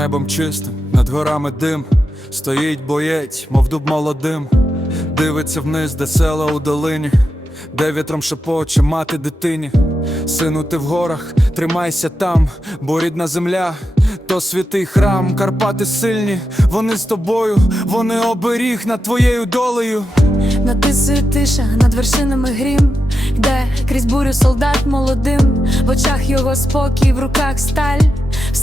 небом чистим, над горами дим, стоїть боєць, мов дуб молодим, дивиться вниз, де села у долині, де вітром шепоче мати дитині. Сину, ти в горах, тримайся там, бо рідна земля. То святий храм, Карпати сильні, вони з тобою, вони оберіг над твоєю долею. Натисує тиша над вершинами грім, йде крізь бурю солдат молодим, в очах його спокій, в руках сталь,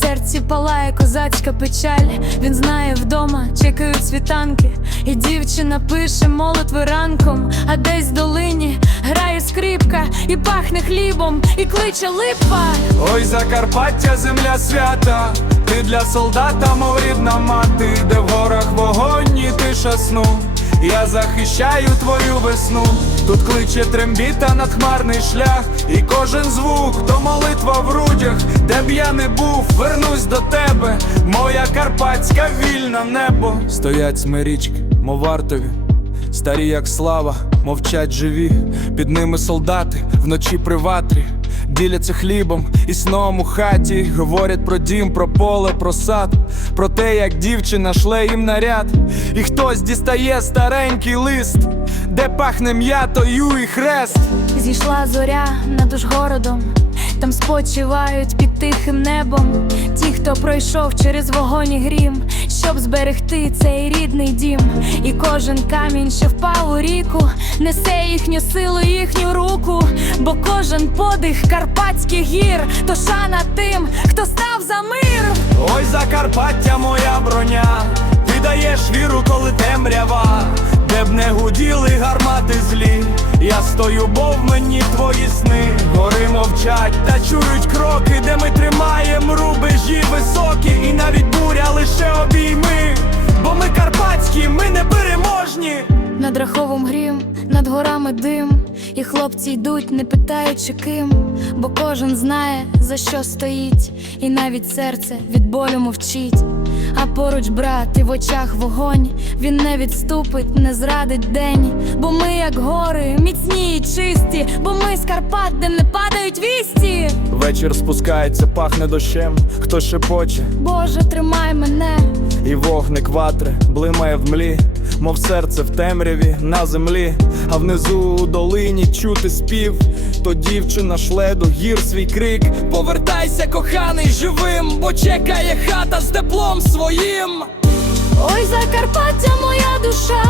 серці палає козацька печаль. Він знає вдома, чекають світанки, і дівчина пише молитви ранком, а десь в долині грає скрипка, і пахне хлібом, і кличе липа. Ой, Закарпаття, земля свята, ти для солдата, мов рідна мати, де в горах вогонь і тиша сну. Я захищаю твою весну, тут кличе трембіта над хмарний шлях, і кожен звук то молитва в б не був, вернусь до тебе, моя карпатська вільна небо. Стоять смирічки, мов вартові, Старі, як слава, мовчать живі, під ними солдати вночі при ватрі, діляться хлібом і сном у хаті, говорять про дім, про поле, про сад, про те, як дівчина шле їм наряд, і хтось дістає старенький лист, де пахне м'ятою і хрест. Зійшла зоря над Ужгородом, там спочивають під тихим небом. Ті, хто пройшов через вогонь і грім, щоб зберегти цей рідний дім. І кожен камінь, що впав у ріку, несе їхню силу, їхню руку. Бо кожен подих карпатських гір, то шана тим, хто став за мир. Ой, Закарпаття, моя броня, ти даєш віру, коли темрява, де б не гуділи гармати злі. Я стою, бо в мені твої сни. Гори мовчать та чують кроки, де ми тримаємо рубежі високі, і навіть буря лише обійми. Бо ми карпатські, ми не переможні. Над раховом грім, над горами дим, і хлопці йдуть, не питаючи ким, бо кожен знає, за що стоїть, і навіть серце від болю мовчить. А поруч брат, і в очах вогонь, він не відступить, не зрадить день. Бо ми, як гори, міцні і чисті, бо ми з Карпат, де не падають вісті. Вечір спускається, пахне дощем, хто шепоче, Боже, тримай мене. І вогник ватри блимає в млі, мов серце в темряві на землі, а внизу у долині чути спів, то дівчина шле до гір свій крик. Повертайся, коханий, живим, бо чекає хата з теплом своїм. Ой, Закарпаття, моя душа,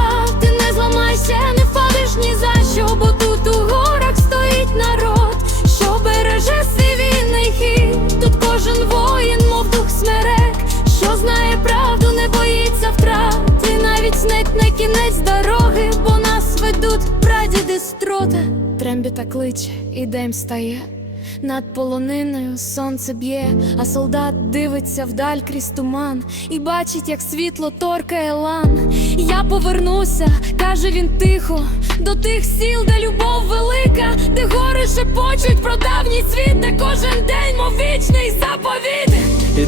і стає. Над полониною сонце б'є, а солдат дивиться вдаль крізь туман і бачить, як світло торкає лан. Я повернуся, каже він тихо, до тих сіл, де любов велика, де гори шепочуть про давній світ, де кожен день, мов вічний заповіт.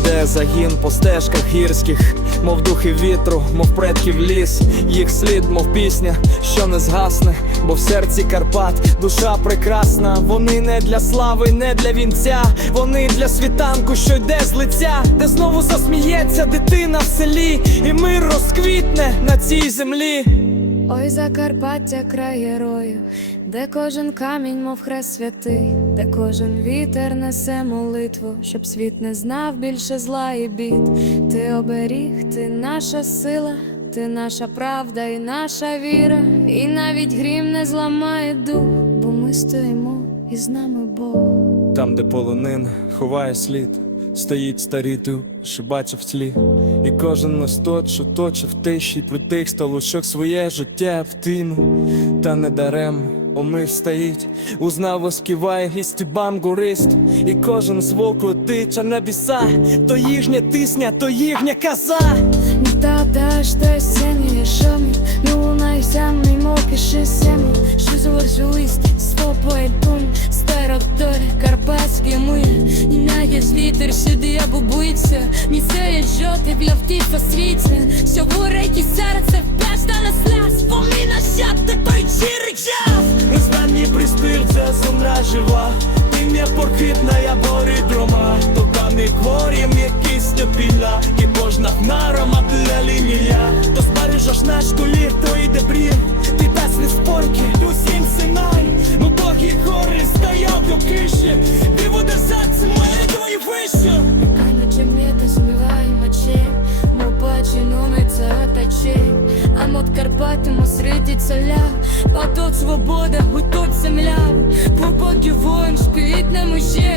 Іде загін по стежках гірських, мов духи вітру, мов предків ліс, їх слід, мов пісня, що не згасне, бо в серці Карпат душа прекрасна. Вони не для слави, не для вінця, вони для світанку, що йде з лиця, де знову засміється дитина в селі, і мир розквітне на цій землі. Ой, Закарпаття, край героїв, де кожен камінь, мов хрест святий, де кожен вітер несе молитву, щоб світ не знав більше зла і бід. Ти оберіг, ти наша сила, ти наша правда і наша віра, і навіть грім не зламає дух, бо ми стоїмо і з нами Бог. Там, де полонин ховає слід, стоїть старий дух, що бачив в тлі. І кожен листок, що точе в тиші, при тих столушок своє життя в тину. Та не дарем омив стоїть, узнав оспіває гістібам горист. І кожен звук летить а небеса, то їхня тисня, то їхня каза. Та та что сені шумі, не лунай самий мовки сем'ї, що заворжились стопою тун, стародорі, карпатські ми, і навіть вітер губиться, місцеє жоти вляв по світі, що горить і серце впешта на слез, поміна щати той чирий час. Останній приспів, це земля жива, ти не порхитна, я бори дрома, то там і хворім, якісь степіля, і кожна хмара матлялі мія, то збережеш наш куль. Понад Карпатами среди соля, поток свобода, гуток земля, Побоги воин, шпиють на мужчин